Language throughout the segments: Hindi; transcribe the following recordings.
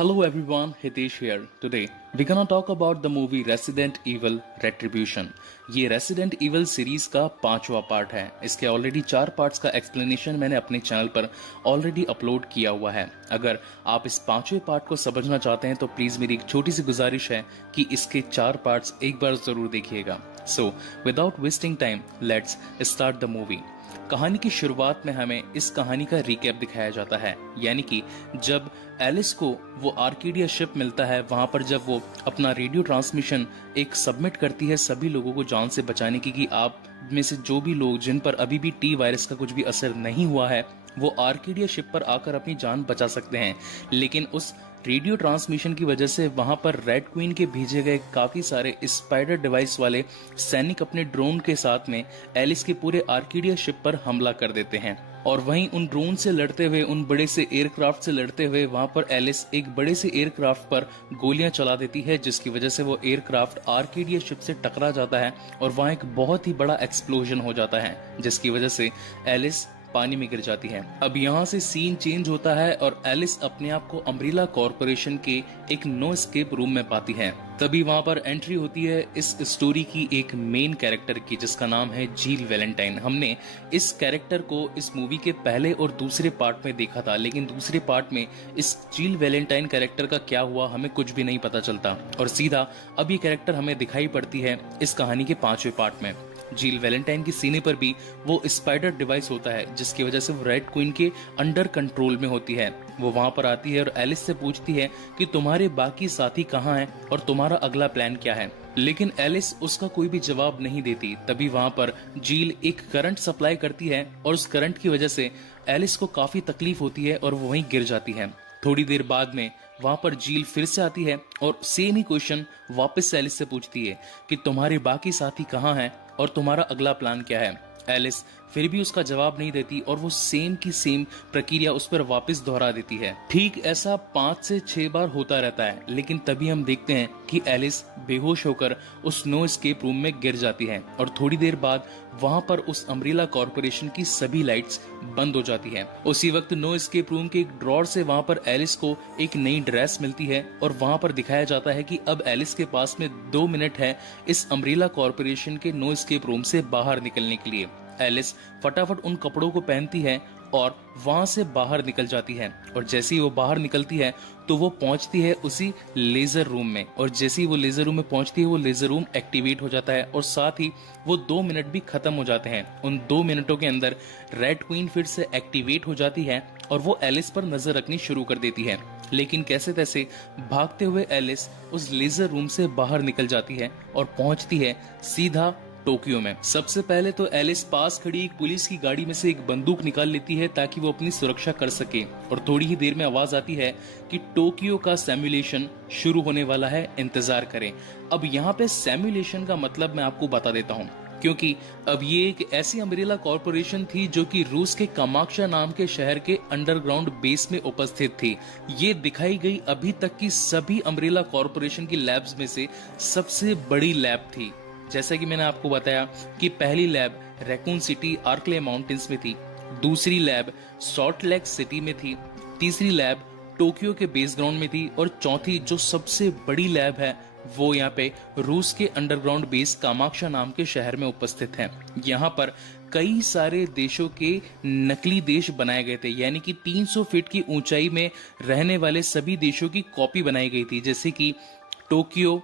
Hello everyone, Hitesh here. Today we're gonna talk about the movie Resident Evil Retribution. ये Resident Evil सीरीज का 5वां पार्ट है। इसके ऑलरेडी 4 पार्ट्स का एक्सप्लेनेशन मैंने अपने चैनल पर ऑलरेडी अपलोड किया हुआ है। अगर आप इस 5वें पार्ट को समझना चाहते हैं तो प्लीज मेरी एक छोटी सी गुजारिश है कि इसके 4 पार्ट्स एक बार जरूर देखिएगा। So without wasting time let's start the movie. कहानी की शुरुआत में हमें इस कहानी का रिकैप दिखाया जाता है, यानी कि जब एलिस को वो आर्केडिया शिप मिलता है, वहां पर जब वो अपना रेडियो ट्रांसमिशन एक सबमिट करती है सभी लोगों को जान से बचाने की कि आप में से जो भी लोग जिन पर अभी भी टी वायरस का कुछ भी असर नहीं हुआ है वो आर्केडिया शिप पर आकर अपनी जान बचा सकते हैं। लेकिन उस रेडियो ट्रांसमिशन की वजह से वहां पर रेड क्वीन के भेजे गए काफी सारे स्पाइडर डिवाइस वाले सैनिक अपने ड्रोन के साथ में एलिस के पूरे आर्केडिया शिप पर हमला कर देते हैं। और वहीं उन ड्रोन से लड़ते हुए, उन बड़े से एयरक्राफ्ट से लड़ते हुए वहां पर एलिस एक बड़े से एयरक्राफ्ट पर गोलियां चला देती है, जिसकी वजह से वो एयरक्राफ्ट आर्केडिया शिप से टकरा जाता है और वहां एक बहुत ही बड़ा एक्सप्लोजन हो जाता है, जिसकी वजह से एलिस पानी में गिर जाती है। अब यहाँ से सीन चेंज होता है और एलिस अपने आप को अम्ब्रेला कॉर्पोरेशन के एक नो एस्केप रूम में पाती है। तभी वहां पर एंट्री होती है इस स्टोरी की एक मेन कैरेक्टर की, जिसका नाम है जील वैलेंटाइन। हमने इस कैरेक्टर को इस मूवी के पहले और दूसरे पार्ट में देखा था, लेकिन दूसरे पार्ट में इस जील वैलेंटाइन कैरेक्टर का क्या हुआ हमें कुछ भी नहीं पता चलता और सीधा अब ये कैरेक्टर हमें दिखाई पड़ती है इस कहानी के 5वें पार्ट में। जील वैलेंटाइन की सीने पर भी वो स्पाइडर डिवाइस होता है, जिसकी वजह से वो रेड क्वीन के अंडर कंट्रोल में होती है। वो वहां पर आती है और एलिस से पूछती है कि तुम्हारे बाकी साथी कहाँ हैं और तुम्हारा अगला प्लान क्या है, लेकिन एलिस उसका कोई भी जवाब नहीं देती। तभी वहां पर जील एक करंट सप्लाई करती है और उस करंट की वजह से एलिस को काफी तकलीफ होती है और वो वहीं गिर जाती है। थोड़ी देर बाद में वहां पर जील फिर से आती है और सेम ही क्वेश्चन वापस एलिस से पूछती है कि तुम्हारे बाकी साथी कहाँ हैं और तुम्हारा अगला प्लान क्या है। एलिस फिर भी उसका जवाब नहीं देती और वो सेम की सेम प्रक्रिया उस पर वापस दोहरा देती है। ठीक ऐसा 5 से 6 बार होता रहता है, लेकिन तभी हम देखते हैं कि एलिस बेहोश होकर उस नो एस्केप रूम में गिर जाती है और थोड़ी देर बाद वहां पर उस अम्ब्रेला कॉर्पोरेशन की सभी लाइट्स बंद हो जाती है। उसी वक्त नो एस्केप रूम के एक ड्रॉर से वहां पर एलिस को एक नई ड्रेस मिलती है और वहां पर दिखाया जाता है कि अब एलिस के पास में 2 मिनट है इस अम्ब्रेला कॉर्पोरेशन के नो एस्केप रूम से बाहर निकलने के लिए। एलिस फटाफट उन कपड़ों को पहनती है और वहां से बाहर निकल जाती है और जैसे ही वो बाहर निकलती है तो वो पहुंचती है उसी लेजर रूम में और जैसे ही वो लेजर रूम में पहुंचती है वो लेजर रूम एक्टिवेट हो जाता है और साथ ही वो 2 मिनट भी खत्म हो जाते हैं। उन 2 मिनटों के अंदर रेड क्वीन फिर से एक्टिवेट हो जाती है और वो एलिस पर नजर रखनी शुरू कर देती है, लेकिन कैसे तैसे भागते हुए एलिस उस लेजर रूम से बाहर निकल जाती है और पहुंचती है सीधा टोक्यो में। सबसे पहले तो एलिस पास खड़ी एक पुलिस की गाड़ी में से एक बंदूक निकाल लेती है ताकि वो अपनी सुरक्षा कर सके और थोड़ी ही देर में आवाज आती है कि टोक्यो का सिमुलेशन शुरू होने वाला है, इंतजार करें। अब यहाँ पे सिमुलेशन का मतलब मैं आपको बता देता हूँ, क्योंकि अब ये एक ऐसी अम्ब्रेला कॉर्पोरेशन थी जो कि रूस के कामाक्षा नाम के शहर के अंडरग्राउंड बेस में उपस्थित थी। ये दिखाई गई अभी तक की सभी अम्ब्रेला कॉर्पोरेशन की लैब्स में से सबसे बड़ी लैब थी। जैसा कि मैंने आपको बताया कि पहली लैब रैकून सिटी आर्कले माउंटेन्स में थी, दूसरी लैब सॉल्ट लेक सिटी में थी, तीसरी लैब टोक्यो के बेस ग्राउंड में थी और चौथी जो सबसे बड़ी लैब है वो यहाँ पे रूस के अंडरग्राउंड बेस कामाक्षा नाम के शहर में उपस्थित है। यहाँ पर कई सारे देशों के नकली देश बनाए गए थे, यानी कि 300 फीट की ऊंचाई में रहने वाले सभी देशों की कॉपी बनाई गई थी, जैसे कि Tokyo,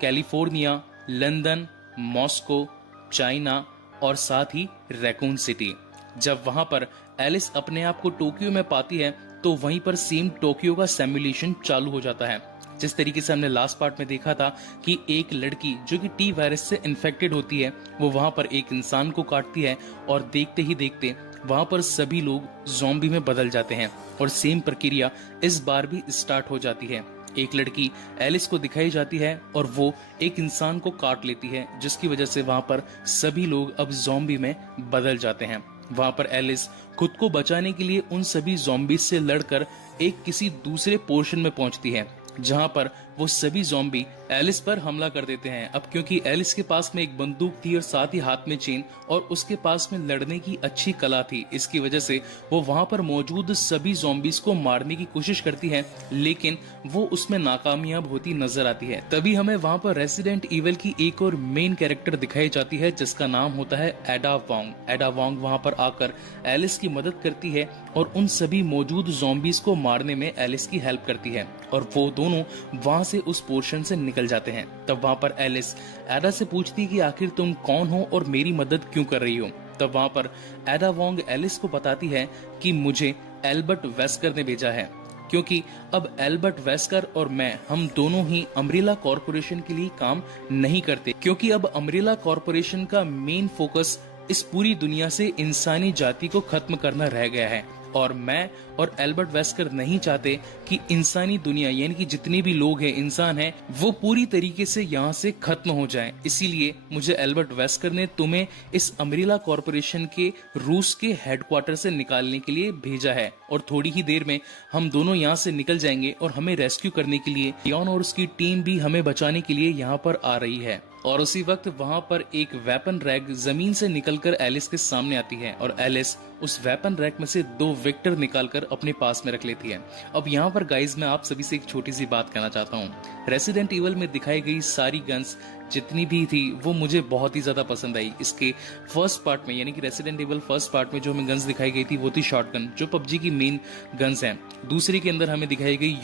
California, London, Moscow, China और साथ ही रैकून सिटी। जब वहां पर एलिस अपने आप को टोक्यो में पाती है तो वहीं पर सेम टोक्यो का सिमुलेशन चालू हो जाता है। जिस तरीके से हमने लास्ट पार्ट में देखा था कि एक लड़की जो कि टी वायरस से इन्फेक्टेड होती है वो वहां पर एक इंसान को काटती है और देखते ही देखते वहां पर सभी लोग ज़ॉम्बी में बदल जाते हैं और सेम प्रक्रिया इस बार भी स्टार्ट हो जाती है। एक लड़की एलिस को दिखाई जाती है और वो एक इंसान को काट लेती है, जिसकी वजह से वहां पर सभी लोग अब ज़ॉम्बी में बदल जाते हैं। वहां पर एलिस खुद को बचाने के लिए उन सभी ज़ॉम्बीज से लड़कर एक किसी दूसरे पोर्शन में पहुंचती है जहां पर वो सभी ज़ॉम्बी एलिस पर हमला कर देते हैं। अब क्योंकि एलिस के पास में एक बंदूक थी और साथ ही हाथ में चेन और उसके पास में लड़ने की अच्छी कला थी, इसकी वजह से वो वहां पर मौजूद सभी ज़ॉम्बीज को मारने की कोशिश करती है, लेकिन वो उसमें नाकामयाब होती नजर आती है। तभी हमें वहां पर रेसिडेंट इविल की एक और मेन कैरेक्टर दिखाई जाती है जिसका नाम होता है एडा वोंग। एडा वोंग वहां पर आकर एलिस की मदद करती है और उन सभी मौजूद ज़ॉम्बीज को मारने में एलिस की हेल्प करती है और वो दोनों वहां से उस पोर्शन से निकल जाते हैं। तब वहां पर एलिस एडा से पूछती है कि आखिर तुम कौन हो और मेरी मदद क्यों कर रही हो। तब वहां पर एडा वोंग एलिस को बताती है कि मुझे एल्बर्ट वेस्कर ने भेजा है, क्योंकि अब एल्बर्ट वेस्कर और मैं हम दोनों ही अम्ब्रेला कॉर्पोरेशन के लिए काम नहीं करते, क्योंकि अब अम्ब्रेला कॉर्पोरेशन का मेन फोकस इस पूरी दुनिया से इंसानी जाति को खत्म करना रह गया है और मैं और एल्बर्ट वेस्कर नहीं चाहते कि इंसानी दुनिया यानी कि जितने भी लोग हैं, इंसान हैं, वो पूरी तरीके से यहाँ से खत्म हो जाएं। इसीलिए मुझे एल्बर्ट वेस्कर ने तुम्हें इस अम्ब्रेला कॉर्पोरेशन के रूस के हेडक्वार्टर से निकालने के लिए भेजा है और थोड़ी ही देर में हम दोनों यहाँ से निकल जाएंगे और हमें रेस्क्यू करने के लिए लियोन और उसकी टीम भी हमें बचाने के लिए यहाँ पर आ रही है। और उसी वक्त वहां पर एक वेपन रैक जमीन से निकलकर एलिस के सामने आती है और एलिस उस वेपन रैक में से 2 विक्टर निकालकर अपने पास में रख लेती है। अब यहाँ पर गाइज मैं आप सभी से एक छोटी सी बात कहना चाहता हूँ। रेसिडेंट इवल में दिखाई गई सारी गन्स जितनी भी थी वो मुझे बहुत ही ज्यादा पसंद आई। इसके फर्स्ट पार्ट में यानी कि रेसिडेंट इवल फर्स्ट पार्ट में जो हमें गन्स दिखाई गई थी वो थी शॉटगन, जो पबजी की मेन गन्स हैं। दूसरी के अंदर हमें दिखाई गई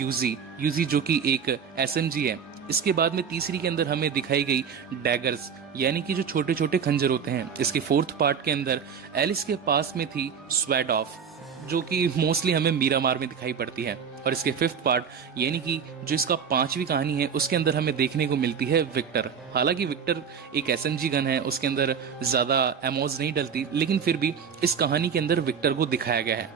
यूजी जो कि एक एसएमजी है। इसके बाद में तीसरी के अंदर हमें दिखाई गई डैगर्स यानी कि जो छोटे छोटे खंजर होते हैं। इसके फोर्थ पार्ट के अंदर एलिस के पास में थी स्वैड ऑफ, जो कि मोस्टली हमें मीरामार में दिखाई पड़ती है। और इसके फिफ्थ पार्ट यानी कि जो इसका 5वीं कहानी है उसके अंदर हमें देखने को मिलती है विक्टर। हालांकि विक्टर एक एसएमजी गन है, उसके अंदर ज्यादा एमोज नहीं डलती, लेकिन फिर भी इस कहानी के अंदर विक्टर को दिखाया गया है।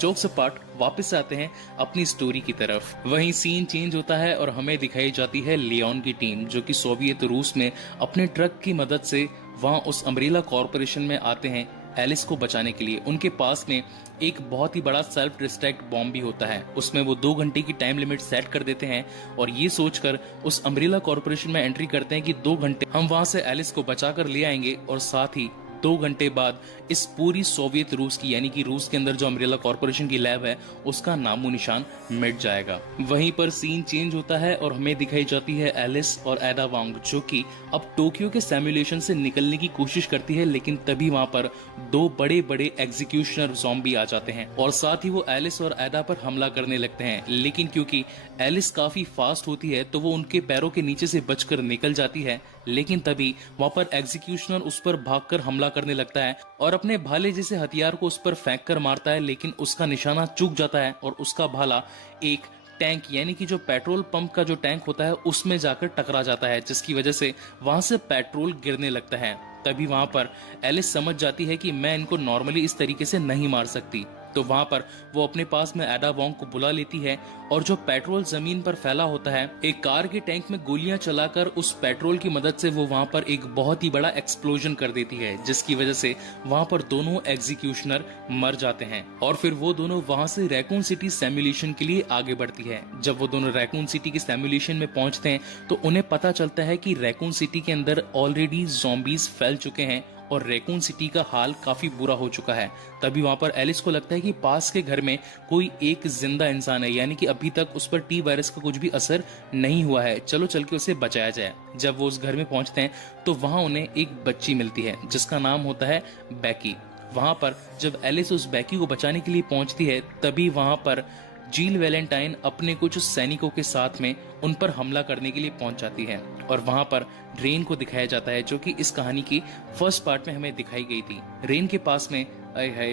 जोक्स अपार्ट वापस आते हैं अपनी स्टोरी की तरफ। वहीं सीन चेंज होता है और हमें दिखाई जाती है लियोन की टीम, जो कि सोवियत रूस में अपने ट्रक की मदद से वहां उस अम्ब्रेला कॉर्पोरेशन में आते हैं एलिस को बचाने के लिए। उनके पास में एक बहुत ही बड़ा सेल्फ डिस्ट्रैक्ट बॉम्ब भी होता है। उसमें वो 2 घंटे की टाइम लिमिट सेट कर देते हैं और ये सोचकर उस अम्ब्रेला कॉर्पोरेशन में एंट्री करते हैं कि 2 घंटे हम वहां से एलिस को बचाकर ले आएंगे और साथ ही 2 घंटे बाद इस पूरी सोवियत रूस की यानी कि रूस के अंदर जो अम्ब्रेला कॉर्पोरेशन की लैब है उसका नामो निशान मिट जाएगा। वहीं पर सीन चेंज होता है और हमें दिखाई जाती है एलिस और एडा वोंग, जो कि अब टोक्यो के सिमुलेशन से निकलने की कोशिश करती है, लेकिन तभी वहां पर 2 बड़े बड़े एग्जीक्यूशनर ज़ॉम्बी आ जाते हैं और साथ ही वो एलिस और एडा पर हमला करने लगते हैं। लेकिन क्योंकि एलिस काफी फास्ट होती है तो वो उनके पैरों के नीचे से बचकर निकल जाती है, लेकिन तभी वहां पर एग्जीक्यूशनर उस पर भागकर हमला करने लगता है और अपने भाले जैसे हथियार को उस पर फेंक कर मारता है, लेकिन उसका निशाना चूक जाता है और उसका भाला एक टैंक यानी कि जो पेट्रोल पंप का जो टैंक होता है उसमें जाकर टकरा जाता है, जिसकी वजह से वहां से पेट्रोल गिरने लगता है। तभी वहां पर एलिस समझ जाती है कि मैं इनको नॉर्मली इस तरीके से नहीं मार सकती, तो वहां पर वो अपने पास में एडा वोंग को बुला लेती है और जो पेट्रोल जमीन पर फैला होता है एक कार के टैंक में गोलियां चलाकर उस पेट्रोल की मदद से वो वहां पर एक बहुत ही बड़ा एक्सप्लोजन कर देती है, जिसकी वजह से वहां पर दोनों एग्जीक्यूशनर मर जाते हैं। और फिर वो दोनों वहां से रैकून सिटी सिमुलेशन के लिए आगे बढ़ती है। जब वो दोनों रैकून सिटी के सिमुलेशन में पहुंचते हैं तो उन्हें पता चलता है कि रैकून सिटी के अंदर ऑलरेडी ज़ॉम्बीज फैल चुके हैं और रैकून सिटी का हाल काफी बुरा हो चुका है। तभी वहां पर एलिस को लगता है कि पास के घर में कोई एक जिंदा इंसान है, यानी कि अभी तक उस पर टी वायरस का कुछ भी असर नहीं हुआ है, चलो चल के उसे बचाया जाए। जब वो उस घर में पहुंचते हैं तो वहां उन्हें एक बच्ची मिलती है जिसका नाम होता है बैकी। वहां पर जब एलिस उस बैकी को बचाने के लिए पहुंचती है तभी वहां पर जील वैलेंटाइन अपने कुछ सैनिकों के साथ में उन पर हमला करने के लिए पहुंच जाती है और वहां पर रेन को दिखाया जाता है, जो कि इस कहानी की फर्स्ट पार्ट में हमें दिखाई गई थी। रेन के पास में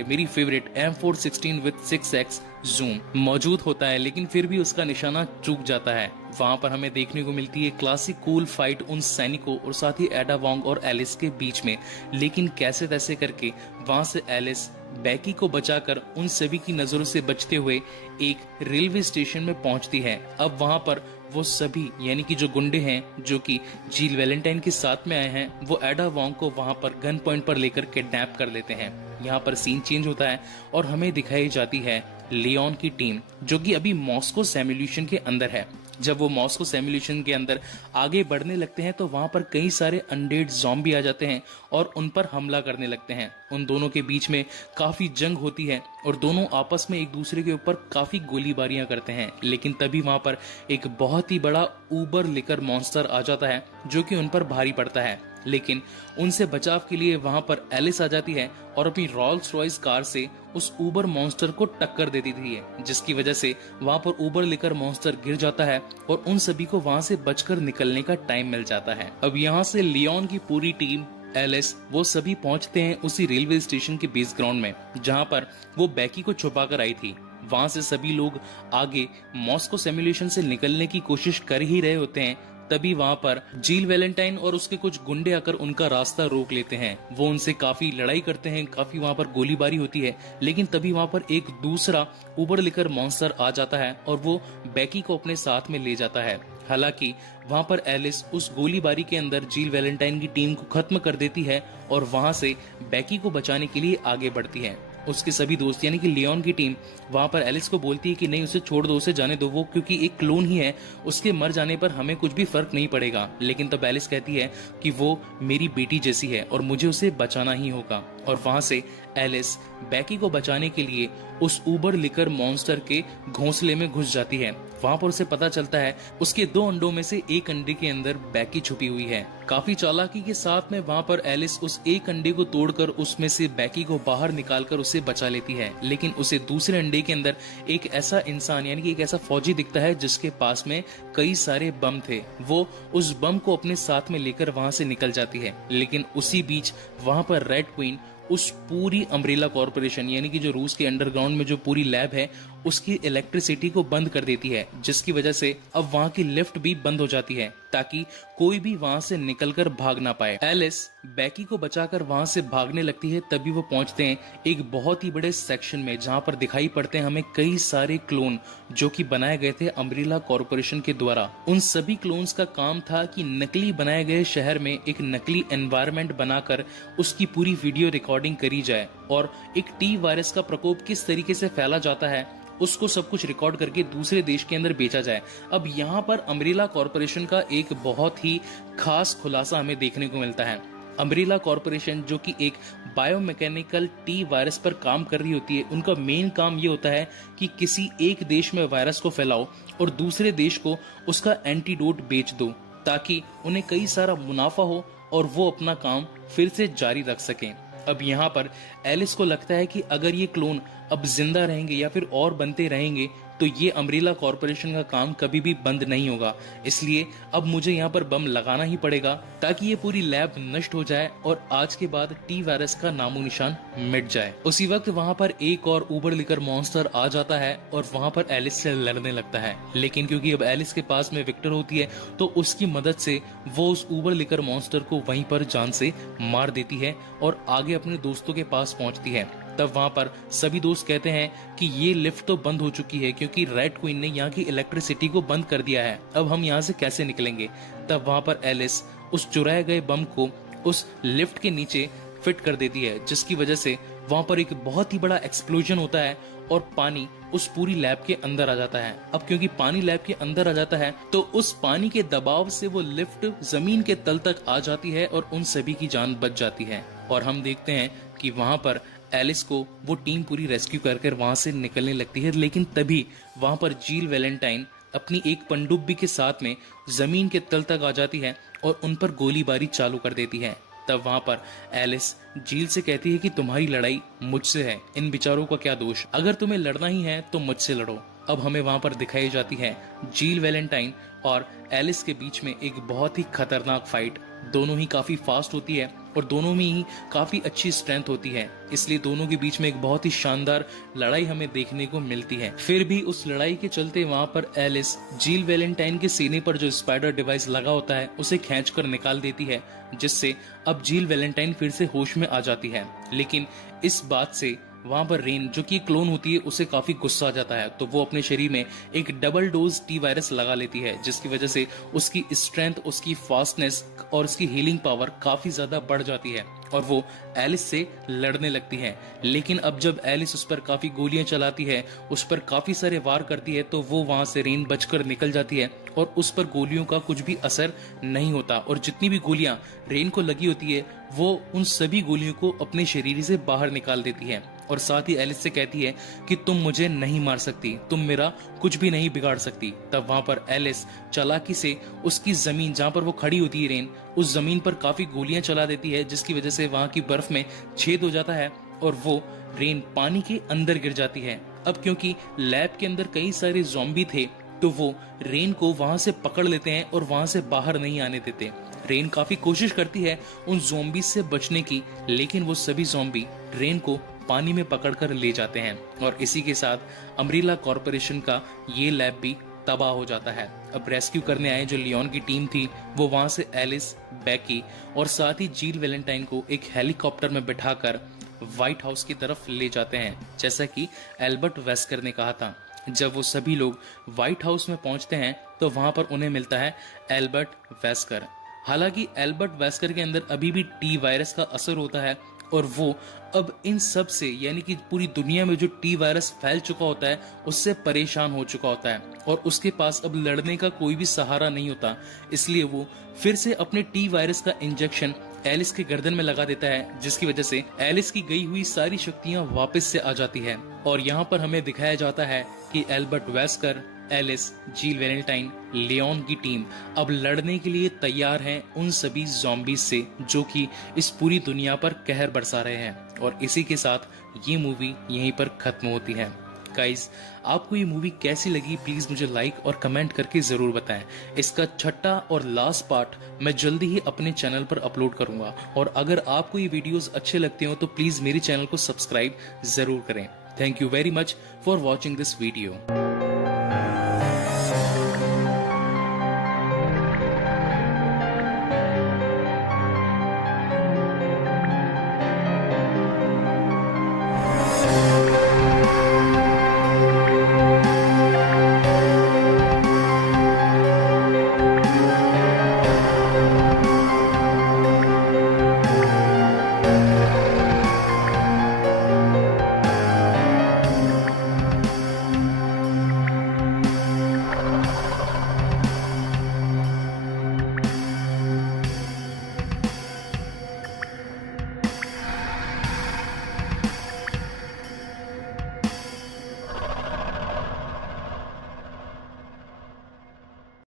मेरी favourite M416 with 6x zoom मौजूद होता है, लेकिन फिर भी उसका निशाना चूक जाता है। वहां पर हमें देखने को मिलती है क्लासिक कूल फाइट उन सैनिकों और साथ ही एडा वोंग और एलिस के बीच में, लेकिन कैसे तैसे करके वहां से एलिस बैकी को बचाकर उन सभी की नजरों से बचते हुए एक रेलवे स्टेशन में पहुंचती है। अब वहां पर वो सभी यानी कि जो गुंडे हैं जो कि जील वैलेंटाइन के साथ में आए हैं, वो एडा वोंग को वहां पर गन पॉइंट पर लेकर किडनैप कर लेते हैं। यहाँ पर सीन चेंज होता है और हमें दिखाई जाती है लियोन की टीम, जो कि अभी मॉस्को सिमुलेशन के अंदर है। जब वो मॉस्को सिमुलेशन के अंदर आगे बढ़ने लगते हैं तो वहां पर कई सारे अनडेड ज़ॉम्बी आ जाते हैं और उन पर हमला करने लगते हैं। उन दोनों के बीच में काफी जंग होती है और दोनों आपस में एक दूसरे के ऊपर काफी गोलीबारियां करते हैं। लेकिन तभी वहां पर एक बहुत ही बड़ा ऊबर लिकर मॉन्स्टर आ जाता है जो कि उन पर भारी पड़ता है। लेकिन उनसे बचाव के लिए वहां पर एलिस आ जाती है और अपनी रोल्स रॉयस कार से उस ऊबर मॉन्स्टर को टक्कर दे देती है, जिसकी वजह से वहां पर ऊबर लेकर मॉन्स्टर गिर जाता है और उन सभी को वहां से बचकर निकलने का टाइम मिल जाता है। अब यहाँ से लियोन की पूरी टीम, एलिस, वो सभी पहुंचते हैं उसी रेलवे स्टेशन के बेस ग्राउंड में जहां पर वो बैकी को छुपा कर आई थी। वहां से सभी लोग आगे मॉस्को सिमुलेशन से निकलने की कोशिश कर ही रहे होते हैं। तभी वहां पर जील वैलेंटाइन और उसके कुछ गुंडे आकर उनका रास्ता रोक लेते हैं। वो उनसे काफी लड़ाई करते हैं, काफी वहां पर गोलीबारी होती है। लेकिन तभी वहां पर एक दूसरा उबर लेकर मॉन्स्टर आ जाता है और वो बैकी को अपने साथ में ले जाता है। हालांकि वहां पर एलिस उस गोलीबारी के अंदर जील वैलेंटाइन की टीम को खत्म कर देती है और वहां से बैकी को बचाने के लिए आगे बढ़ती है। उसके सभी दोस्त यानी कि लियोन की टीम वहां पर एलिस को बोलती है कि नहीं, उसे छोड़ दो, उसे जाने दो, वो क्योंकि एक क्लोन ही है, उसके मर जाने पर हमें कुछ भी फर्क नहीं पड़ेगा। लेकिन तब एलिस कहती है कि वो मेरी बेटी जैसी है और मुझे उसे बचाना ही होगा। और वहां से एलिस बैकी को बचाने के लिए उस ऊबर लिकर मॉन्स्टर के घोंसले में घुस जाती है। वहां पर उसे पता चलता है उसके 2 अंडों में से एक अंडे के अंदर बैकी छुपी हुई है। काफी चालाकी के साथ में वहां पर एलिस उस एक अंडे को तोड़कर उसमें से बैकी को बाहर निकालकर उसे बचा लेती है। लेकिन उसे दूसरे अंडे के अंदर एक ऐसा इंसान यानी कि एक ऐसा फौजी दिखता है जिसके पास में कई सारे बम थे। वो उस बम को अपने साथ में लेकर वहां से निकल जाती है। लेकिन उसी बीच वहां पर रेड क्वीन उस पूरी अम्ब्रेला कॉर्पोरेशन यानी कि जो रूस के अंडरग्राउंड में जो पूरी लैब है उसकी इलेक्ट्रिसिटी को बंद कर देती है, जिसकी वजह से अब वहां की लिफ्ट भी बंद हो जाती है ताकि कोई भी वहां से निकलकर भाग ना पाए। एलिस बैकी को बचाकर वहां से भागने लगती है। तभी वो पहुंचते हैं एक बहुत ही बड़े सेक्शन में जहां पर दिखाई पड़ते हैं हमें कई सारे क्लोन जो कि बनाए गए थे अम्ब्रेला कॉर्पोरेशन के द्वारा। उन सभी क्लोन्स का काम था कि नकली बनाए गए शहर में एक नकली एनवायरनमेंट बनाकर उसकी पूरी वीडियो रिकॉर्डिंग करी जाए और एक टी वायरस का प्रकोप किस तरीके से फैला जाता है उसको सब कुछ रिकॉर्ड करके दूसरे देश के अंदर बेचा जाए। अब यहाँ पर अम्ब्रेला कॉर्पोरेशन का एक बहुत ही खास खुलासा हमें देखने को मिलता है। अम्ब्रेला कॉर्पोरेशन जो कि एक बायोमैकेनिकल टी वायरस पर काम कर रही होती है, उनका मेन काम ये होता है कि किसी एक देश में वायरस को फैलाओ और दूसरे देश को उसका एंटीडोट बेच दो ताकि उन्हें कई सारा मुनाफा हो और वो अपना काम फिर से जारी रख सकें। अब यहाँ पर एलिस को लगता है कि अगर ये क्लोन अब जिंदा रहेंगे या फिर और बनते रहेंगे तो ये अम्ब्रेला कॉर्पोरेशन का काम कभी भी बंद नहीं होगा। इसलिए अब मुझे यहाँ पर बम लगाना ही पड़ेगा ताकि ये पूरी लैब नष्ट हो जाए और आज के बाद टी वायरस का नामो निशान मिट जाए। उसी वक्त वहाँ पर एक और ऊबर लेकर मॉन्स्टर आ जाता है और वहाँ पर एलिस से लड़ने लगता है। लेकिन क्योंकि अब एलिस के पास में विक्टर होती है तो उसकी मदद से वो उस ऊबर लेकर मॉन्स्टर को वहीं पर जान से मार देती है और आगे अपने दोस्तों के पास पहुंचती है। तब वहां पर सभी दोस्त कहते हैं कि ये लिफ्ट तो बंद हो चुकी है क्योंकि रेड क्वीन ने यहाँ की इलेक्ट्रिसिटी को बंद कर दिया है, अब हम यहाँ से कैसे निकलेंगे। तब वहां पर एलिस उस चुराए गए बम को उस लिफ्ट के नीचे फिट कर देती है, जिसकी वजह से वहां पर एक बहुत ही बड़ा एक्सप्लोजन होता है और पानी उस पूरी लैब के अंदर आ जाता है। अब क्योंकि पानी लैब के अंदर आ जाता है तो उस पानी के दबाव से वो लिफ्ट जमीन के तल तक आ जाती है और उन सभी की जान बच जाती है। और हम देखते हैं कि वहां पर एलिस को वो टीम पूरी रेस्क्यू कर वहां से निकलने लगती है। लेकिन तभी वहां पर जील वैलेंटाइन अपनी एक पनडुब्बी के साथ में जमीन के तल तक आ जाती है और उन पर गोलीबारी चालू कर देती है। तब वहां पर एलिस जील से कहती है कि तुम्हारी लड़ाई मुझसे है, इन बेचारों का क्या दोष, अगर तुम्हें लड़ना ही है तो मुझसे लड़ो। अब हमें वहां पर दिखाई जाती है जील वैलेंटाइन और एलिस के बीच में एक बहुत ही खतरनाक फाइट। दोनों ही काफी फास्ट होती है और दोनों में ही काफी अच्छी स्ट्रेंथ होती है, इसलिए दोनों के बीच में एक बहुत ही शानदार लड़ाई हमें देखने को मिलती है। फिर भी उस लड़ाई के चलते वहां पर एलिस जील वैलेंटाइन के सीने पर जो स्पाइडर डिवाइस लगा होता है उसे खींचकर निकाल देती है, जिससे अब जील वैलेंटाइन फिर से होश में आ जाती है। लेकिन इस बात से वहां पर रेन जो कि क्लोन होती है उसे काफी गुस्सा आ जाता है, तो वो अपने शरीर में एक डबल डोज टी वायरस लगा लेती है, जिसकी वजह से उसकी स्ट्रेंथ, उसकी फास्टनेस और उसकी हीलिंग पावर काफी ज्यादा बढ़ जाती है और वो एलिस से लड़ने लगती है। लेकिन अब जब एलिस उस पर काफी गोलियां चलाती है, उस पर काफी सारे वार करती है, तो वो वहां से रेन बचकर निकल जाती है और उस पर गोलियों का कुछ भी असर नहीं होता और जितनी भी गोलियां रेन को लगी होती है वो उन सभी गोलियों को अपने शरीर से बाहर निकाल देती है और साथ ही एलिस से कहती है कि तुम मुझे नहीं मार सकती, तुम मेरा कुछ भी नहीं बिगाड़ सकती। तब वहां पर एलिस चालाकी से उसकी जमीन जहां पर वो खड़ी होती है रेन, उस जमीन पर काफी गोलियां चला देती है, जिसकी वजह से वहां की बर्फ में छेद हो जाता है और वो रेन पानी के अंदर गिर जाती है। अब क्योंकि लैब के अंदर कई सारे ज़ॉम्बी थे तो वो रेन को वहां से पकड़ लेते हैं और वहां से बाहर नहीं आने देते। रेन काफी कोशिश करती है उन ज़ॉम्बी से बचने की, लेकिन वो सभी ज़ॉम्बी रेन को पानी में पकड़कर ले जाते हैं और इसी के साथ अम्ब्रेला कॉर्पोरेशन का ये लैब भी तबाह हो जाता है। अब रेस्क्यू करने आए जो लियोन की टीम थी वो वहां से एलिस, बैकी और साथ ही जील वैलेंटाइन को एक हेलीकॉप्टर में बिठाकर व्हाइट हाउस की तरफ ले जाते हैं, जैसा कि एल्बर्ट वेस्कर ने कहा था। जब वो सभी लोग व्हाइट हाउस में पहुंचते हैं तो वहां पर उन्हें मिलता है एल्बर्ट वेस्कर। हालांकि एल्बर्ट वेस्कर के अंदर अभी भी टी वायरस का असर होता है और वो अब इन सब से यानी कि पूरी दुनिया में जो टी वायरस फैल चुका होता है उससे परेशान हो चुका होता है और उसके पास अब लड़ने का कोई भी सहारा नहीं होता। इसलिए वो फिर से अपने टी वायरस का इंजेक्शन एलिस के गर्दन में लगा देता है, जिसकी वजह से एलिस की गई हुई सारी शक्तियां वापस से आ जाती है और यहाँ पर हमें दिखाया जाता है कि एल्बर्ट वेस्कर, एलिस, जील वैलेंटाइन, लियोन की टीम अब लड़ने के लिए तैयार हैं उन सभी ज़ॉम्बीज से जो कि इस पूरी दुनिया पर कहर बरसा रहे हैं। और इसी के साथ ये मूवी यहीं पर खत्म होती है। गाइज, आपको ये मूवी कैसी लगी प्लीज मुझे लाइक और कमेंट करके जरूर बताएं। इसका छठा और लास्ट पार्ट मैं जल्दी ही अपने चैनल पर अपलोड करूंगा और अगर आपको ये वीडियोस अच्छे लगते हो तो प्लीज मेरे चैनल को सब्सक्राइब जरूर करें। Thank you very much for watching this video.